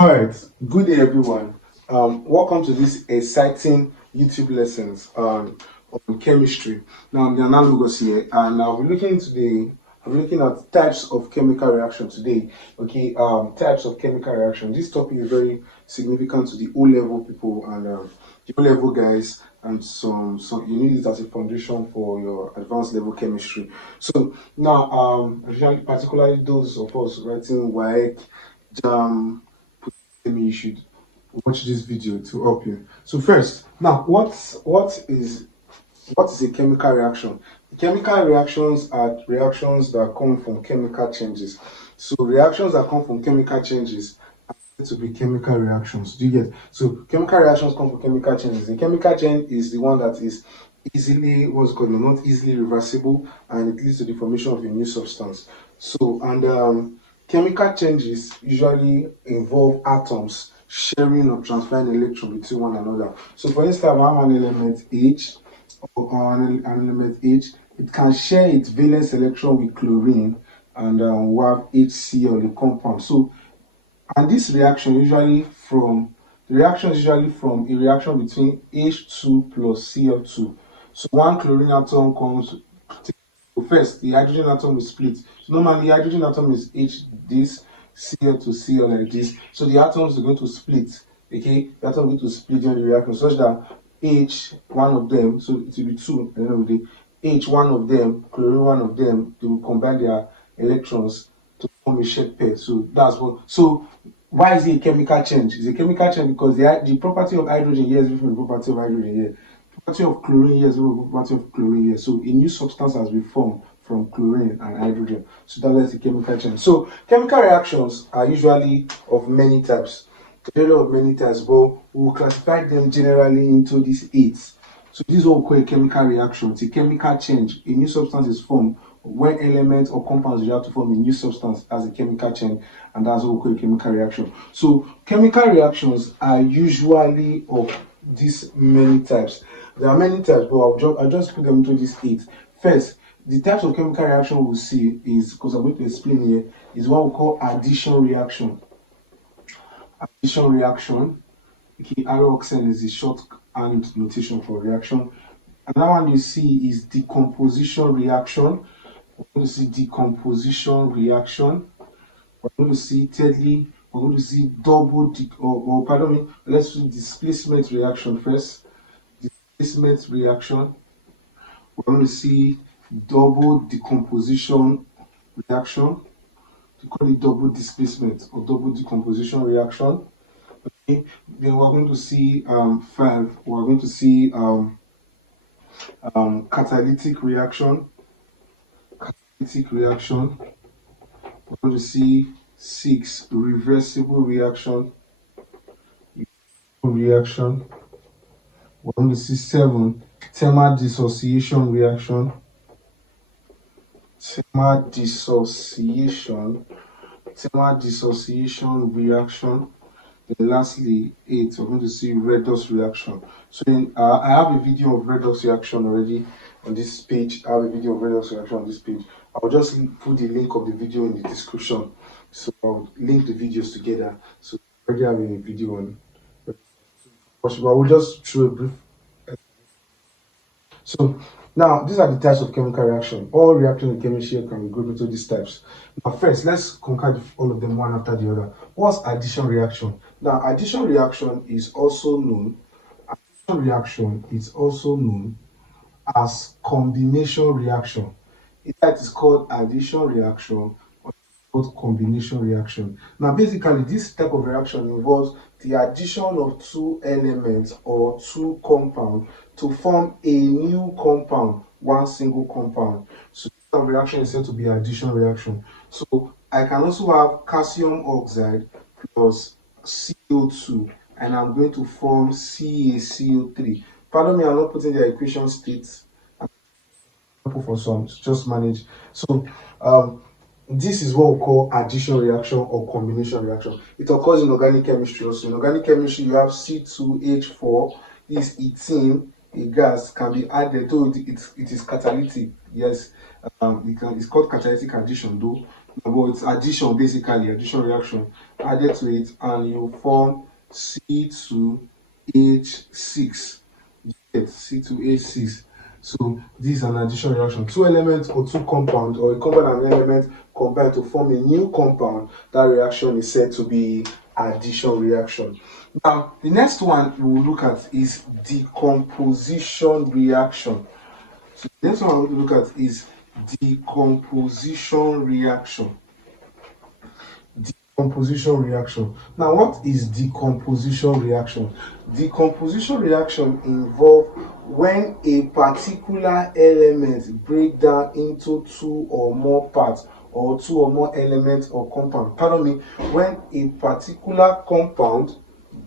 All right, good day, everyone. Welcome to this exciting YouTube lessons on chemistry. Now, I'm the analogous here, and I'll be looking today. I'm looking at types of chemical reaction today. Okay, types of chemical reaction. This topic is very significant to the O-level people and the O-level guys, and some you need it as a foundation for your advanced level chemistry. So now, particularly those of us writing Waec, JAM. You should watch this video to help you. So first, now what is a chemical reaction? Chemical reactions are reactions that come from chemical changes. So reactions that come from chemical changes are said to be chemical reactions. Do you get? So chemical reactions come from chemical changes. The chemical change is the one that is easily what's called not easily reversible, and it leads to the formation of a new substance. So chemical changes usually involve atoms sharing or transferring electrons between one another. So for instance, I have an element H or an element H, it can share its valence electron with chlorine, and we have HCl, the compound. So, and this reaction usually from the reaction is usually from a reaction between H2 plus Cl2. So one chlorine atom comes. So first, the hydrogen atom will split. So normally, the hydrogen atom is H this, Cl to Cl like this. So the atoms are going to split. Okay, the atoms are going to split during the reaction such that H, one of them, so it will be two at the end of the day. H, one of them, chlorine, one of them, they will combine their electrons to form a shared pair. So that's what. So why is it a chemical change? It's a chemical change because the property of hydrogen here is different from the property of hydrogen here. Property of chlorine here is different from the property of chlorine here. So a new substance has been formed from chlorine and hydrogen. So that's a chemical change. So chemical reactions are usually of many types. Of many types, but we'll classify them generally into these 8. So this is what we call a chemical reaction. It's a chemical change. A new substance is formed when elements or compounds react to form a new substance as a chemical change, and that's what we call a chemical reaction. So chemical reactions are usually of these many types. There are many types, but I'll just put them into these 8. First, the types of chemical reaction we'll see is, because I'm going to explain here, is what we call addition reaction. Addition reaction. Okay, ROXN is the shorthand notation for reaction. Another one you see is decomposition reaction. We're going to see decomposition reaction. We're going to see, thirdly, we're going to see let's do displacement reaction first. Displacement reaction. We're going to see double decomposition reaction. We call it double displacement or double decomposition reaction. Okay. Then we're going to see 5. We're going to see catalytic reaction. Catalytic reaction. We're going to see 6. Reversible reaction. Reaction. We're going to see 7. Thermal dissociation reaction. Thermal dissociation reaction. Then lastly, 8, we're going to see redox reaction. So I have a video of redox reaction already on this page. I have a video of redox reaction on this page. I'll just put the link of the video in the description. So I'll link the videos together. So I already have a video on. But I will just show a brief. So now, these are the types of chemical reaction. All reactions in chemistry can be grouped into these types. Now, first, let's conquer all of them one after the other. What's addition reaction? Now, addition reaction is also known as combination reaction. Either it is called addition reaction or called combination reaction. Now, basically, this type of reaction involves the addition of 2 elements or 2 compounds to form a new compound, one single compound. So this type of reaction is said to be addition reaction. So I can also have calcium oxide plus CO2, and I'm going to form CaCO3. Pardon me, I'm not putting the equation states for some, just manage. So this is what we call addition reaction or combination reaction. It occurs in organic chemistry also. In organic chemistry, you have C2H4, this ethene, a gas, can be added to it. It is catalytic. Yes, it's called catalytic addition, though but it's addition, basically addition reaction added to it, and you form C2H6. C2H6. So this is an addition reaction. Two elements or two compounds, or a compound and an element combine to form a new compound. That reaction is said to be addition reaction. Now, the next one we will look at is decomposition reaction. So the next one we will look at is decomposition reaction. Decomposition reaction. Now, what is decomposition reaction? Decomposition reaction involves when a particular element breaks down into two or more parts, or two or more elements or compound. Pardon me, when a particular compound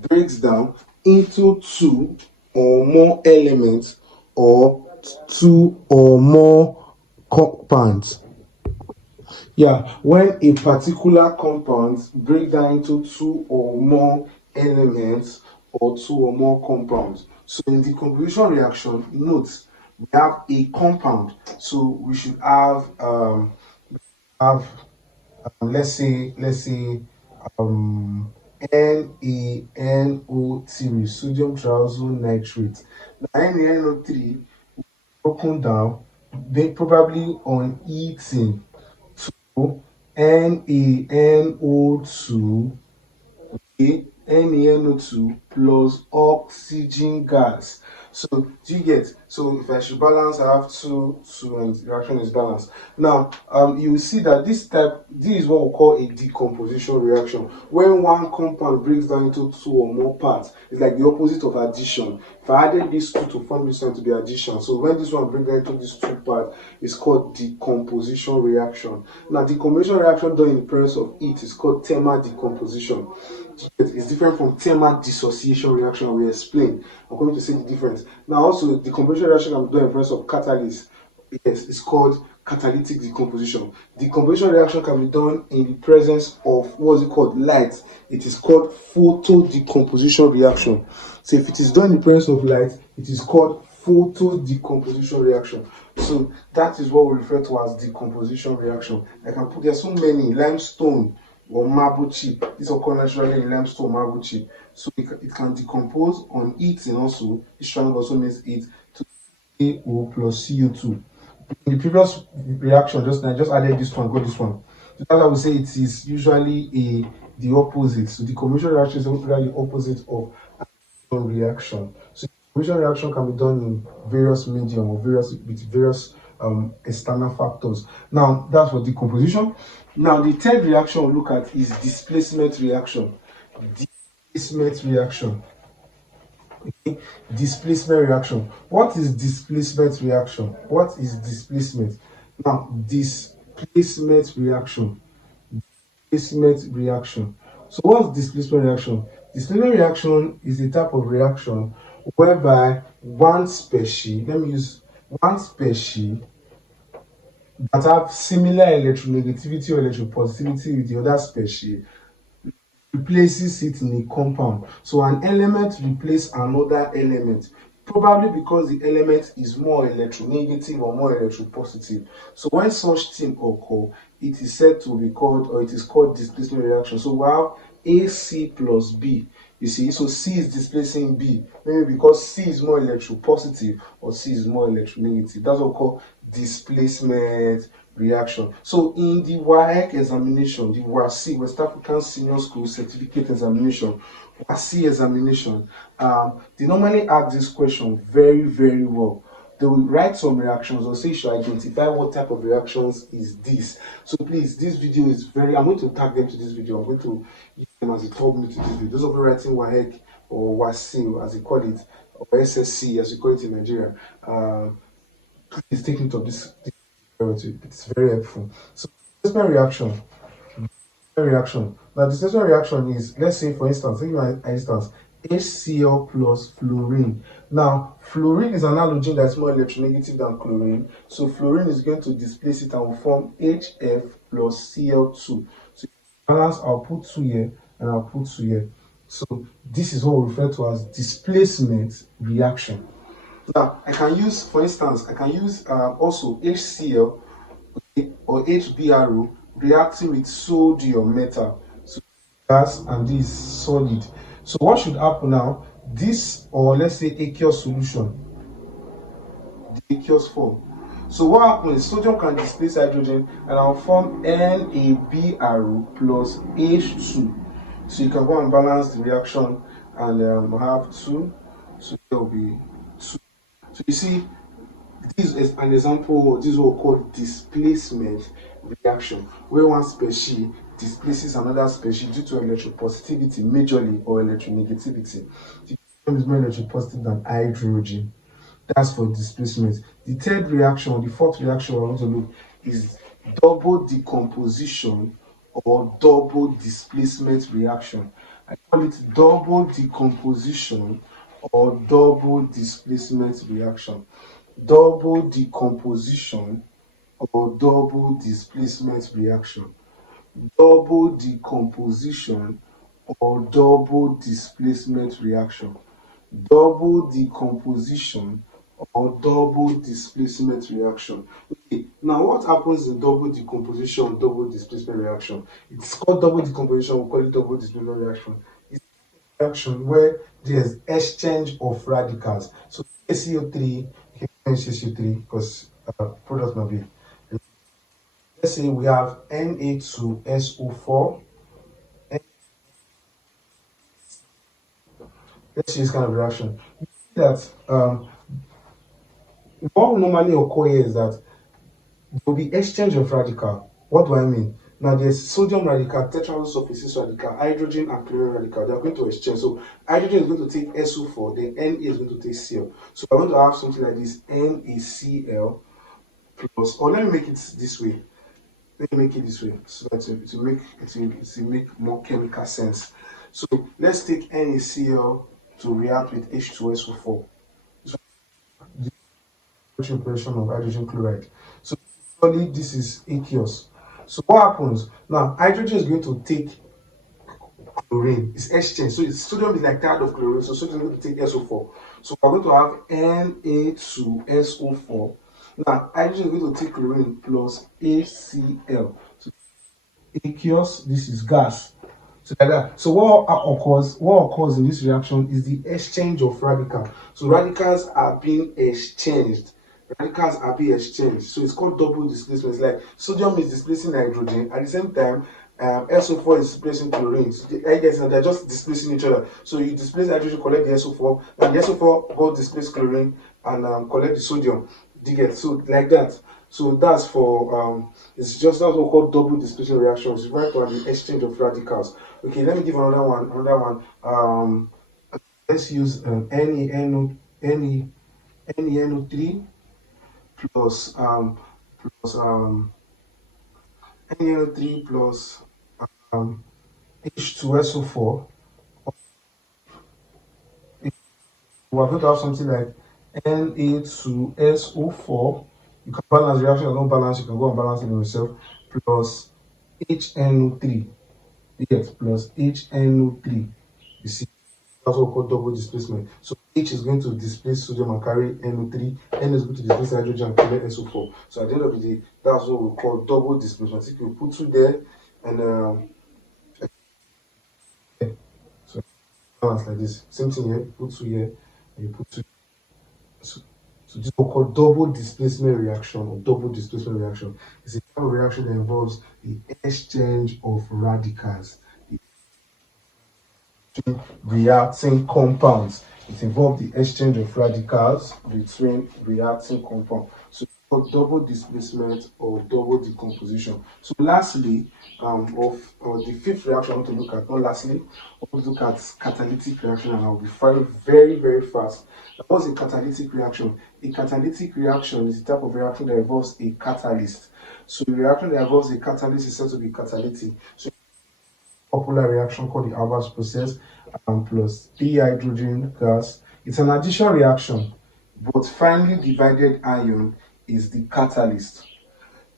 breaks down into two or more elements or two or more compounds. Yeah, when a particular compound breaks down into two or more elements or two or more compounds. So in the decomposition reaction, note we have a compound. So we should have let's say NaNO3, sodium triazonitrate. Now NaNO3 broken down, they probably on eating to NaNO2, okay, NaNO2 plus oxygen gas. So do you get? So if I should balance, I have two, and the reaction is balanced. Now, you will see that this is what we call a decomposition reaction. When one compound breaks down into two or more parts, it's like the opposite of addition. If I added these two to form this one to be addition, so when this one breaks down into these two parts, it's called decomposition reaction. Now, decomposition reaction done in the presence of heat is called thermal decomposition. It's different from thermal dissociation reaction. We explain. I'm going to say the difference. Now, also, decomposition reaction can be done in presence of catalyst. Yes, it's called catalytic decomposition. Decomposition reaction can be done in the presence of what's it called? Light. It is called photo decomposition reaction. So if it is done in the presence of light, it is called photo decomposition reaction. So that is what we refer to as decomposition reaction. I can put, there are so many: limestone or marble chip. These occur naturally in limestone, marble chip. So it can decompose on heating also. This triangle also means heat to AO plus CO2. In the previous reaction, I just added this one, got this one. So that I would say it is usually the opposite. So the decomposition reaction is usually the opposite of addition reaction. So decomposition reaction can be done in various medium or with various external factors. Now that's for decomposition. Now the third reaction we'll look at is displacement reaction. Displacement reaction. Okay. Displacement reaction. What is displacement reaction? What is displacement? Now, displacement reaction. Displacement reaction. So, what's displacement reaction? Displacement reaction is a type of reaction whereby one species, let me use one species that have similar electronegativity or electropositivity with the other species replaces it in a compound. So an element replaces another element, probably because the element is more electronegative or more electropositive. So when such thing occurs, it is said to be called, or it is called displacement reaction. So we have AC plus B. You see, so C is displacing B, maybe because C is more electropositive or C is more electronegative. That's what we call displacement reaction. So in the Waec examination, the WASC, West African Senior School Certificate Examination, WASC examination, they normally ask this question very, very well. They will write some reactions or say you should identify what type of reactions is this. So please, this video is very, I'm going to tag them to this video. I'm going to use them as a top me to this video. Those of you writing Waec or WASC as they call it, or ssce as we call it in Nigeria, please take note of this. It's very helpful. So displacement reaction. Now displacement reaction is, let's say for instance, take an instance, HCl plus fluorine. Now fluorine is an halogen that's more electronegative than chlorine. So fluorine is going to displace it and will form HF plus Cl2. So balance, I'll put 2 here and I'll put 2 here. So this is what we refer to as displacement reaction. Now, I can use, for instance, also HCl, okay, or HBRO reacting with sodium metal. So gas and this solid. So what should happen now? This, or let's say aqueous solution, the aqueous form. So what happens is sodium can displace hydrogen and I'll form NaBr plus H2. So you can go and balance the reaction and have 2. So there will be 2. So you see, this is an example of this is what we call displacement reaction, where one species displaces another species due to electropositivity majorly or electronegativity. The hydrogen is more electropositive than hydrogen. That's for displacement. The third reaction, or the fourth reaction I want to look is double decomposition or double displacement reaction. I call it double decomposition or double displacement reaction. Double decomposition or double displacement reaction. Double decomposition or double displacement reaction. Double decomposition or double displacement reaction. Okay, now what happens in double decomposition, double displacement reaction? It's called double decomposition, we call it double displacement reaction. It's a reaction where there's exchange of radicals. So SCO3, you can use SCO3 because product might be. Let's say we have Na2SO4. Let's see this kind of reaction. You see that what will normally occur here is that there will be exchange of radical. What do I mean? Now there's sodium radical, tetrahydrosulfate radical, hydrogen and chlorine radical. They are going to exchange. So hydrogen is going to take SO4, then Na is going to take Cl. So I'm going to have something like this: NaCl plus, or let me make it this way. Let me make it this way so that it will make more chemical sense. So let's take NaCl to react with H2SO4. So the operation of hydrogen chloride. So solid, this is aqueous. So what happens now? Hydrogen is going to take chlorine. It's exchange. So it's sodium is like tired of chlorine. So sodium is going to take SO4. So we're going to have Na2SO4. Now hydrogen is going to take chlorine plus HCl. So aqueous, this is gas. So like that. So what occurs in this reaction is the exchange of radicals. So radicals are being exchanged. Radicals are being exchanged. So it's called double displacement. It's like sodium is displacing hydrogen. At the same time, SO4 is displacing chlorine. So they're just displacing each other. So you displace hydrogen, collect the SO4, and the SO4 go displace chlorine and collect the sodium. Do you get? So like that. So that's for it's just that's what we call double displacement reactions. It's right for the exchange of radicals. Okay, let me give another one. Let's use NeNO3 plus NeNO3 plus H2SO4. We're going to have something like Na2SO4. You can balance the reaction or not balance, you can go and balance it yourself, plus HNO3. Yes, plus HNO3. You see, that's what we call double displacement. So H is going to displace sodium and carry NO3, N is going to displace hydrogen and carry SO4. So at the end of the day, that's what we call double displacement. If you put 2 there and so balance like this. Same thing here, put 2 here and you put 2. So this is what we call double displacement reaction or double displacement reaction. It's a type of reaction that involves the exchange of radicals. Reacting compounds. It involves the exchange of radicals between reacting compounds. So it's called double displacement or double decomposition. So lastly, the fifth reaction I want to look at, not lastly, I want to look at catalytic reaction, and I'll be very, very fast. What's a catalytic reaction? A catalytic reaction is a type of reaction that involves a catalyst. So the reaction that involves a catalyst is said to be catalytic. So popular reaction called the Haber's process plus P hydrogen gas. It's an addition reaction, but finely divided ion is the catalyst.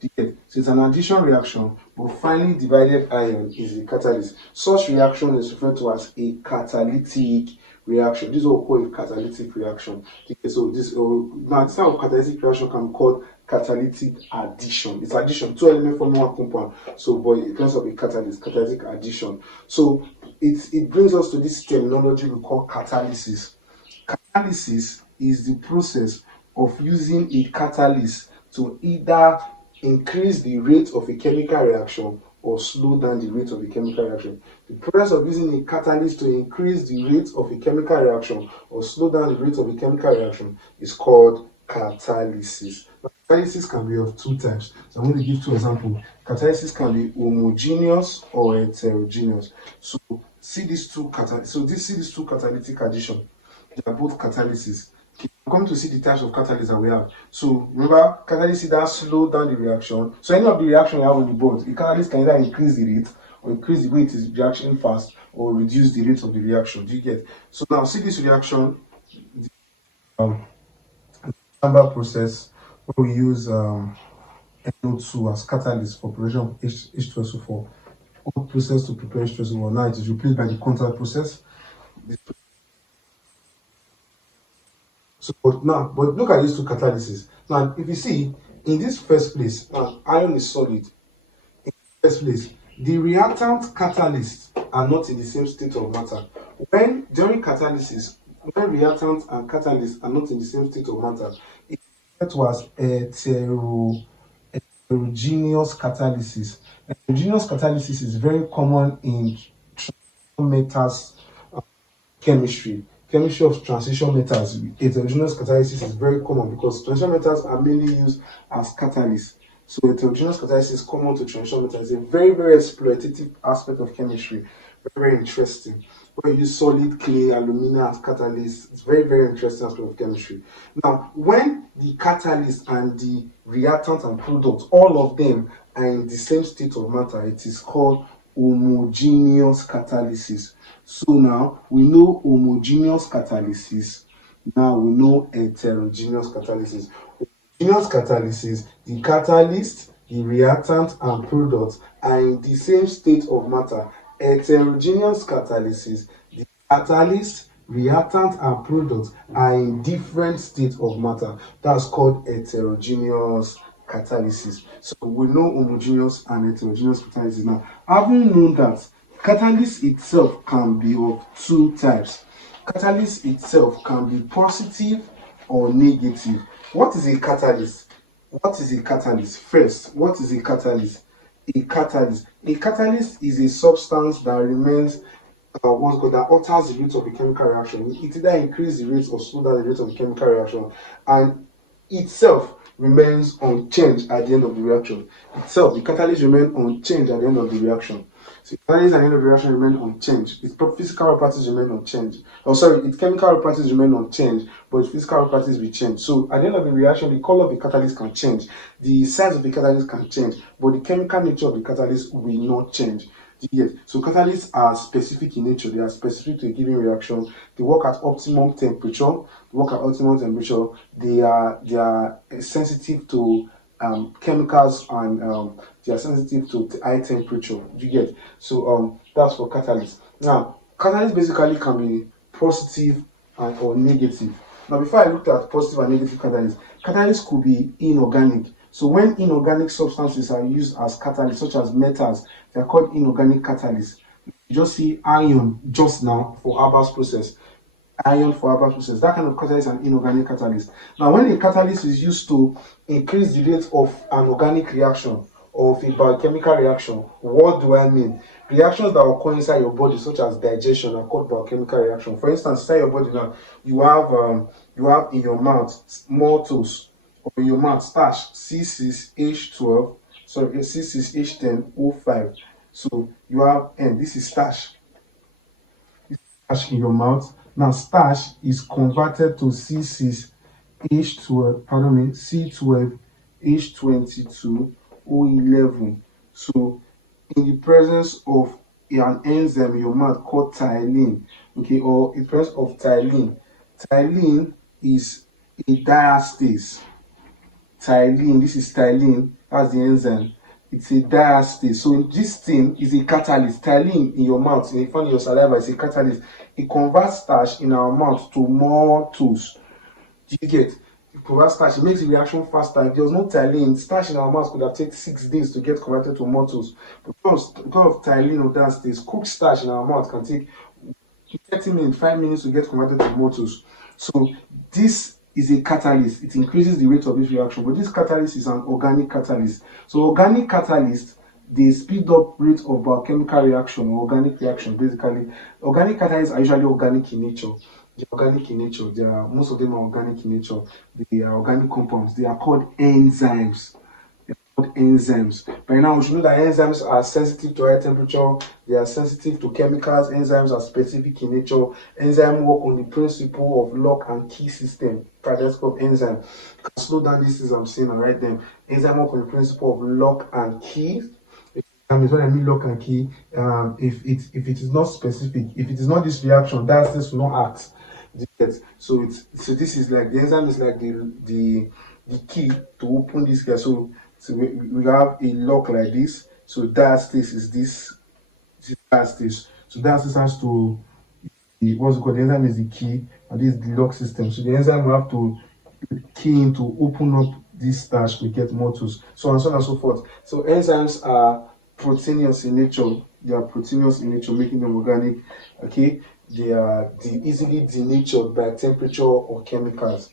So it's an addition reaction, but finely divided ion is the catalyst. Such reaction is referred to as a catalytic reaction. This is what we call a catalytic reaction. So this type of catalytic reaction can be called catalytic addition. It's addition, two elements forming one compound. So, but in terms of a catalyst, catalytic addition. So, it brings us to this terminology we call catalysis. Catalysis is the process of using a catalyst to either increase the rate of a chemical reaction or slow down the rate of a chemical reaction. The process of using a catalyst to increase the rate of a chemical reaction or slow down the rate of a chemical reaction is called catalysis. Now, catalysis can be of two types. So I'm going to give two examples. Catalysis can be homogeneous or heterogeneous. So see these two catalytic addition. They are both catalysis. Okay, I'm coming to see the types of catalysts that we have. So remember, catalysts that slow down the reaction. So any of the reaction you have on the board, the catalyst can either increase the rate or increase the way it is reacting fast or reduce the rate of the reaction. Do you get? So now see this reaction, the Amber process, where we use NO2 as catalyst for production of H2SO4. All process to prepare H2SO4. Now it is replaced by the contact process. So, but look at these two catalysts. Now, if you see, in this first place, iron is solid. In the first place, the reactant catalysts are not in the same state of matter. When during catalysis, when reactant and catalysts are not in the same state of matter, it was heterogeneous catalysis. Heterogeneous catalysis is very common in metals chemistry of transition metals. Heterogeneous catalysis is very common because transition metals are mainly used as catalysts. So heterogeneous catalysis is common to transition metals. It's a very, very exploitative aspect of chemistry. Very, very interesting. Where you use solid, clay, alumina as catalysts. It's very, very interesting aspect of chemistry. Now, when the catalyst and the reactant and product, all of them are in the same state of matter, it is called homogeneous catalysis. So now we know homogeneous catalysis. Now we know heterogeneous catalysis. Homogeneous catalysis, the catalyst, the reactant, and product are in the same state of matter. Heterogeneous catalysis, the catalyst, reactant, and product are in different states of matter. That's called heterogeneous catalysis. So we know homogeneous and heterogeneous catalysis. Now, having known that, catalyst itself can be of two types. Catalyst itself can be positive or negative. What is a catalyst? What is a catalyst? First, what is a catalyst? A catalyst is a substance that remains that alters the rate of a chemical reaction. It either increases the rate or slow down the rate of the chemical reaction, and itself remains unchanged at the end of the reaction. The catalyst remains unchanged at the end of the reaction. So catalyst at the end of the reaction remain unchanged. Its physical properties remain unchanged. Its chemical properties remain unchanged, but its physical properties will change. So at the end of the reaction, the color of the catalyst can change, the size of the catalyst can change, but the chemical nature of the catalyst will not change. Yes. So catalysts are specific in nature. They are specific to a given reaction. They work at optimum temperature. They are sensitive to chemicals, and they are sensitive to high temperature. You get? So that's for catalysts. Now, catalysts basically can be positive or negative. Now, before I looked at positive and negative catalysts could be inorganic. So when inorganic substances are used as catalysts, such as metals, they are called inorganic catalysts. You just see iron just now for Haber's process. That kind of catalyst is an inorganic catalyst. Now, when a catalyst is used to increase the rate of an organic reaction or of a biochemical reaction, what do I mean? Reactions that occur inside your body, such as digestion, are called biochemical reaction. For instance, inside your body now, you have in your mouth maltose, or in your mouth starch, C6H12, C6H10O5. So you have this is starch. Starch in your mouth. Now starch is converted to C12H22O11. So in the presence of an enzyme in your mouth called ptyalin, or in presence of ptyalin. Ptyalin is a diastase. This is ptyalin, that's the enzyme. It's a diastase. So this thing is a catalyst. Ptyalin in your mouth, in front of your saliva, is a catalyst. It converts starch in our mouth to maltose. Do you get? provides starch, it makes the reaction faster. If there was no ptyalin, starch in our mouth could have taken 6 days to get converted to maltose. Because of ptyalin or that stage, cooked starch in our mouth can take 30 minutes, 5 minutes to get converted to maltose. So this is a catalyst. It increases the rate of this reaction. But this catalyst is an organic catalyst. So organic catalyst, they speed up rate of biochemical reaction or organic reaction. Basically, organic catalysts are usually organic in nature. They're organic in nature. Most of them are organic in nature. They are organic compounds. They are called enzymes. Enzymes. By now, we should know that enzymes are sensitive to high temperature, they are sensitive to chemicals, enzymes are specific in nature. Enzymes work on the principle of lock and key system. That's called enzyme. You can slow down this as I'm saying and write them. Enzyme work on the principle of lock and key. And when I mean lock and key, if it is not specific, if it is not this reaction, that this will not act. So this is like the enzyme is like the key to open this guy. So we have a lock like this. So diastase is this diastase. So diastase has to what's it called? The enzyme is the key, and this is the lock system. So the enzyme will have to key in to open up this starch to get maltose, so on and so forth. So enzymes are proteinous in nature. They are proteinous in nature, making them organic. Okay, they are easily denatured by temperature or chemicals.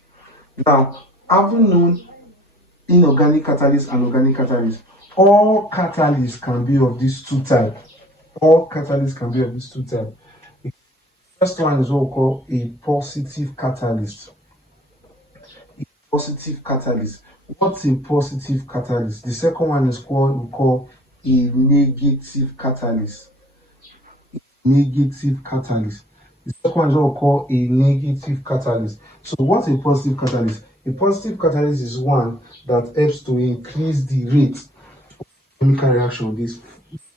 Now, having known inorganic catalysts and organic catalysts, all catalysts can be of these two types. All catalysts can be of these two types. The first one is what we call a positive catalyst. A positive catalyst. What's a positive catalyst? The second one is what we call a negative catalyst. Negative catalyst. The second one is what we call a negative catalyst. So what's a positive catalyst? A positive catalyst is one that helps to increase the rate of chemical reaction. This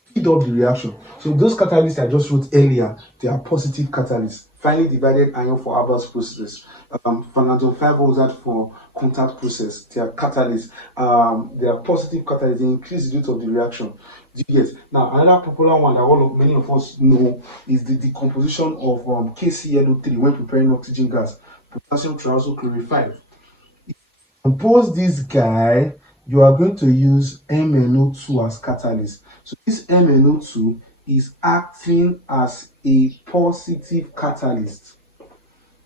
speed up the reaction. So those catalysts I just wrote earlier, they are positive catalysts. Finely divided ion for Haber's process. Vanadium 5 for contact process. They are catalysts. They are positive catalysts. They increase the rate of the reaction. Do you get? Now, another popular one that many of us know is the decomposition of KClO3 when preparing oxygen gas, potassium triazochloride. Compose this guy, you are going to use MnO2 as catalyst. So this MnO2 is acting as a positive catalyst.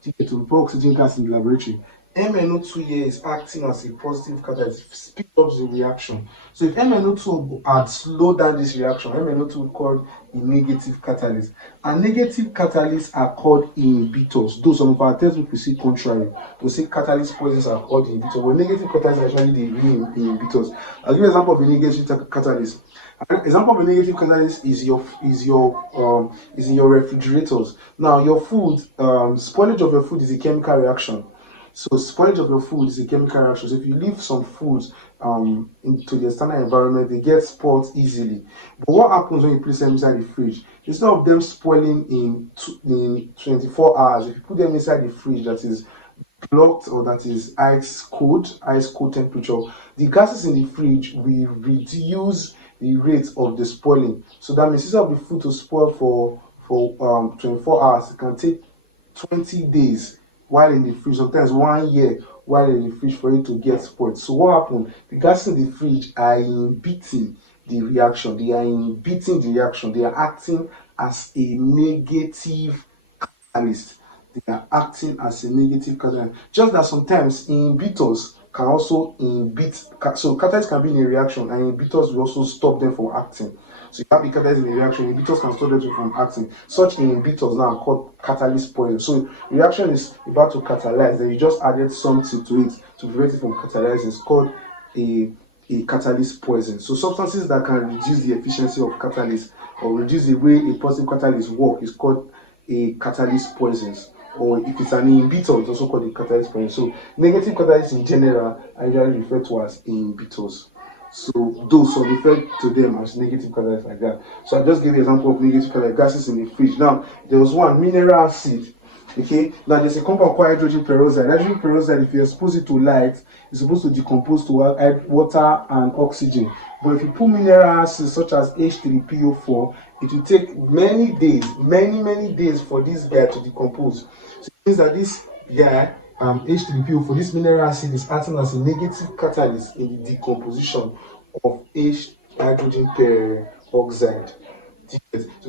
To prepare oxygen gas in the laboratory, MnO2 here is acting as a positive catalyst, speed up the reaction. So if MnO2 had slowed down this reaction, MnO2 would called a negative catalyst. And negative catalysts are called inhibitors. Though some of our textbooks will say contrary. We'll say catalyst poisons are called inhibitors. But negative catalysts are actually the real inhibitors. I'll give you an example of a negative catalyst. An example of a negative catalyst is in your refrigerators. Now, your food, spoilage of your food is a chemical reaction. So spoilage of your food is a chemical reaction. So if you leave some foods into the external environment, they get spoiled easily. But what happens when you place them inside the fridge? Instead of them spoiling in 24 hours, if you put them inside the fridge that is blocked or that is ice cold temperature, the gases in the fridge will reduce the rate of the spoiling. So that means instead of the food to spoil for 24 hours, it can take 20 days while in the fridge, sometimes 1 year while in the fridge for it to get spoiled. So what happened? The gases in the fridge are inhibiting the reaction. They are inhibiting the reaction. They are acting as a negative catalyst. They are acting as a negative catalyst. Just that sometimes inhibitors can also inhibit. So catalysts can be in a reaction, and inhibitors will also stop them from acting. So you have the catalyst in a reaction, inhibitors can stop them from acting. Such inhibitors now are called catalyst poison. So reaction is about to catalyze, then you just added something to it to prevent it from catalyzing. It's called a catalyst poison. So substances that can reduce the efficiency of catalyst or reduce the way a positive catalyst works is called a catalyst poisons. Or if it's an inhibitor, it's also called a catalyst poison. So negative catalysts in general are usually referred to as inhibitors. So those are referred to them as negative catalysts like that. So I just gave you an example of negative catalyst gases in the fridge. Now there was one mineral acid. Okay, now there's a compound called hydrogen peroxide. Hydrogen peroxide, if you expose it to light, it's supposed to decompose to water and oxygen. But if you put mineral acids such as H3PO4, it will take many days for this guy to decompose. So it means that this guy H3PO for this mineral acid is acting as a negative catalyst in the decomposition of hydrogen peroxide. So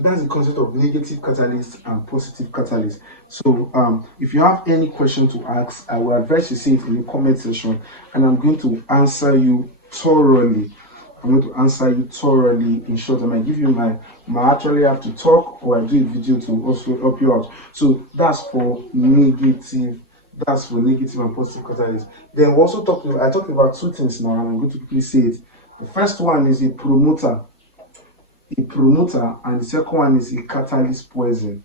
that's the concept of negative catalyst and positive catalyst. So if you have any question to ask, I will advise you say it in the comment section, and I'm going to answer you thoroughly. In short. I might give you my actually have to talk, or I do a video to also help you out. So that's for negative and positive catalyst. Then we also I talked about two things now, and I'm going to quickly say it. The first one is a promoter, and the second one is a catalyst poison.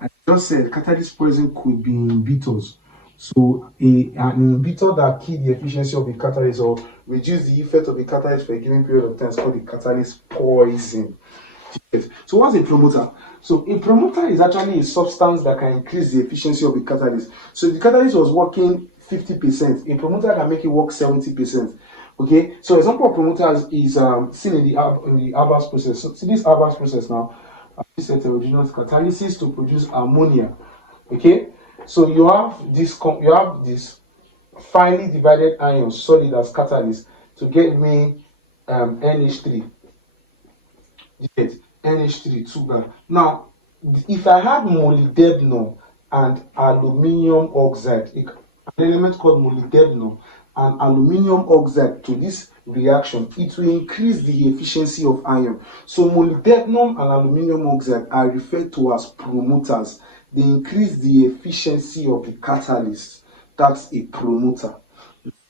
I just said catalyst poison could be inhibitors. So an inhibitor that kill the efficiency of the catalyst or reduce the effect of the catalyst for a given period of time is called the catalyst poison. So what's a promoter? So a promoter is actually a substance that can increase the efficiency of the catalyst. So if the catalyst was working 50%, a promoter can make it work 70%. Okay, so example of promoters is seen in the Haber's process. So see this Haber's process now. This heterogeneous catalysis to produce ammonia. Okay, so you have this finely divided ion solid as catalyst to get me NH3. Get NH3 2 Now, if I had molybdenum and aluminium oxide, an element called molybdenum and aluminium oxide to this reaction, it will increase the efficiency of ion. So molybdenum and aluminium oxide are referred to as promoters. They increase the efficiency of the catalyst. That's a promoter.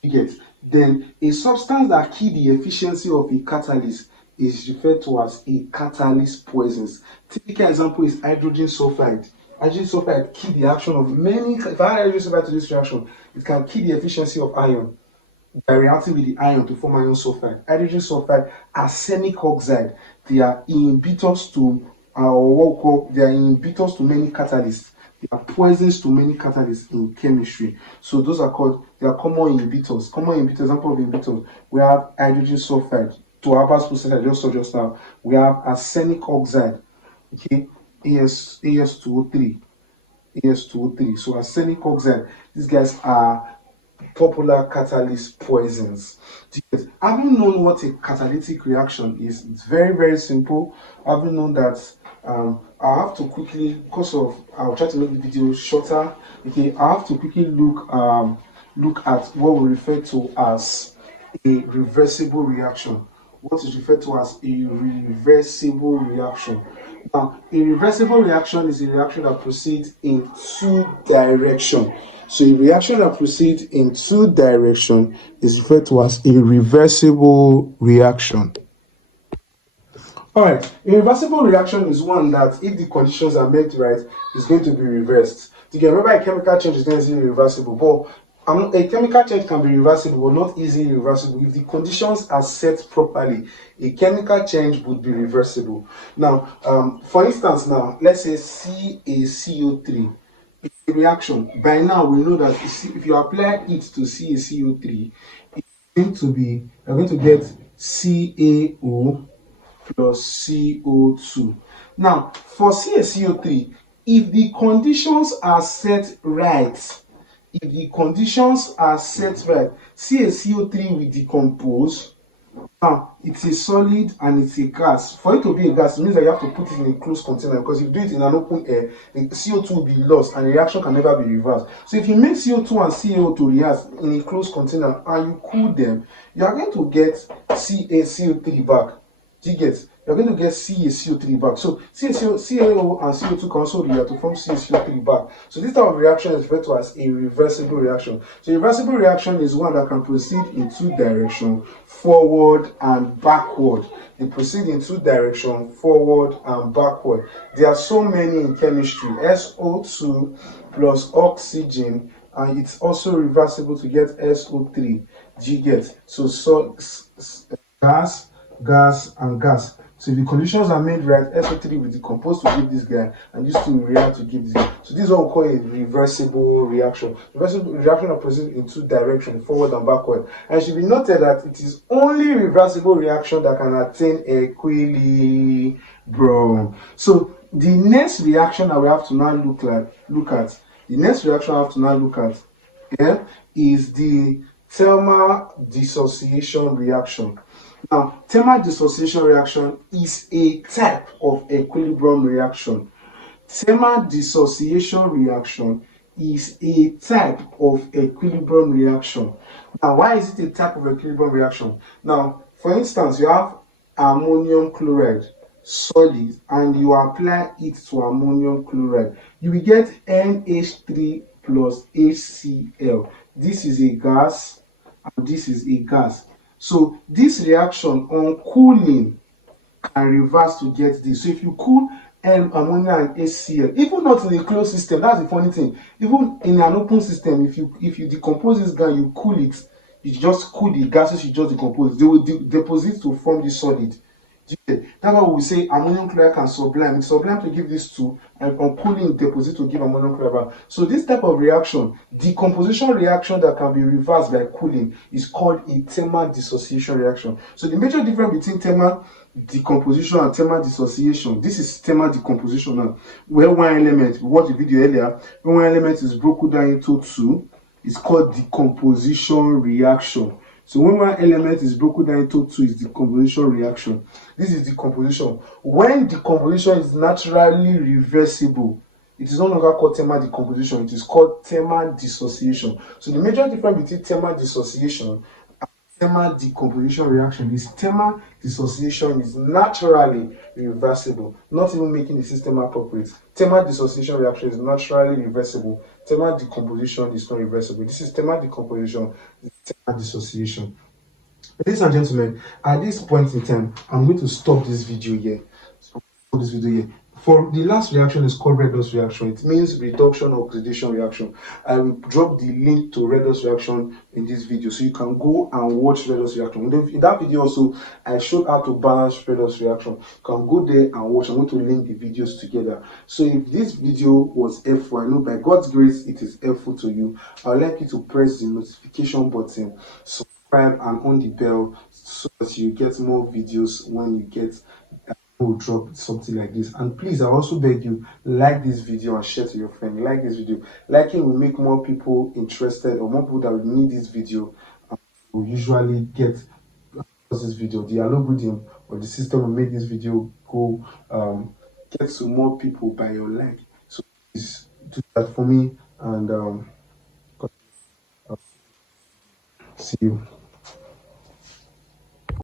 You get? Then a substance that kills the efficiency of a catalyst is referred to as a catalyst poison. Typical example is hydrogen sulfide. Hydrogen sulfide kill the action of many. If I add hydrogen sulfide to this reaction, it can kill the efficiency of ion by reacting with the ion to form iron sulfide. Hydrogen sulfide, arsenic oxide, they are inhibitors to many catalysts. They are poisons to many catalysts in chemistry. So those are common inhibitors. Example of inhibitors, we have hydrogen sulfide. To Haber's process I just saw just now, we have arsenic oxide, okay, AS2O3. So arsenic oxide, these guys are popular catalyst poisons. Having known what a catalytic reaction is, it's very, very simple. Having known that, I have to quickly, I'll try to make the video shorter. Okay, I have to quickly look at what we refer to as a reversible reaction. What is referred to as a reversible reaction. Now, a reversible reaction is a reaction that proceeds in two directions. So a reaction that proceeds in two directions is referred to as a reversible reaction. Alright, a reversible reaction is one that if the conditions are met right, is going to be reversed. Remember, a chemical change is not easily reversible, but a chemical change can be reversible, but not easily reversible. If the conditions are set properly, a chemical change would be reversible. Now, for instance, let's say CaCO3 is a reaction. By now, we know that if you apply it to CaCO3, it's going to get CaO plus CO2. Now, for CaCO3, if the conditions are set right, CaCO3 will decompose. Now, it's a solid and it's a gas. For it to be a gas, it means that you have to put it in a closed container, because if you do it in an open air, the CO2 will be lost and the reaction can never be reversed. So if you make CO2 and CaO to react in a closed container and you cool them, you are going to get CaCO3 back. Do you get? You're going to get CaCO3 back. So CaO and CO2 can also react to form CaCO3 back. So this type of reaction is referred to as a reversible reaction. So a reversible reaction is one that can proceed in two directions, forward and backward. They proceed in two directions, forward and backward. There are so many in chemistry. SO2 plus oxygen, and it's also reversible to get SO3. Do you get? So gas, and gas. So if the conditions are made right, SO3 will decompose to give this guy, and these two will react to give this guy. So this is what we call a reversible reaction. Reversible reaction that proceeds in two directions, forward and backward. And it should be noted that it is only reversible reaction that can attain equilibrium. So the next reaction that we have to now look at yeah, is the thermal dissociation reaction. Now, thermal dissociation reaction is a type of equilibrium reaction. Thermal dissociation reaction is a type of equilibrium reaction. Now, why is it a type of equilibrium reaction? Now, for instance, you have ammonium chloride solid and you apply it to ammonium chloride, you will get NH3 plus HCl. This is a gas and this is a gas. So this reaction on cooling can reverse to get this. So if you cool ammonia and HCl, even not in a closed system, that's the funny thing. Even in an open system, if you decompose this gas, you cool it, you just cool the gases, you just decompose. They will deposit to form this solid. That's why we say ammonium chloride can sublime. It's sublime to give this two, and on cooling deposit to give ammonium chloride. So this type of reaction, decomposition reaction that can be reversed by cooling, is called a thermal dissociation reaction. So the major difference between thermal decomposition and thermal dissociation, this is thermal decomposition now, where one element, we watched the video earlier, when one element is broken down into two, it's called decomposition reaction. So when one element is broken down into two, is decomposition reaction. This is decomposition. When decomposition is naturally reversible, it is no longer called thermal decomposition, it is called thermal dissociation. So the major difference between thermal dissociation and thermal decomposition reaction is thermal dissociation is naturally reversible, not even making the system appropriate. Thermal dissociation reaction is naturally reversible. Thermal decomposition is not reversible. This is thermal decomposition, thermal dissociation. Ladies and gentlemen, at this point in time, I'm going to stop this video here. For the last reaction is called redox reaction. It means reduction oxidation reaction. I will drop the link to redox reaction in this video, so you can go and watch redox reaction. In that video also, I showed how to balance redox reaction. You can go there and watch. I'm going to link the videos together. So if this video was helpful, I know by God's grace it is helpful to you, I would like you to press the notification button, subscribe and on the bell, so that you get more videos when you get will drop something like this. And please, I also beg you, like this video and share to your friend. Like this video. Liking will make more people interested, or more people that will need this video will usually get this video. The algorithm or the system will make this video go get to more people by your like. So please do that for me, and see you.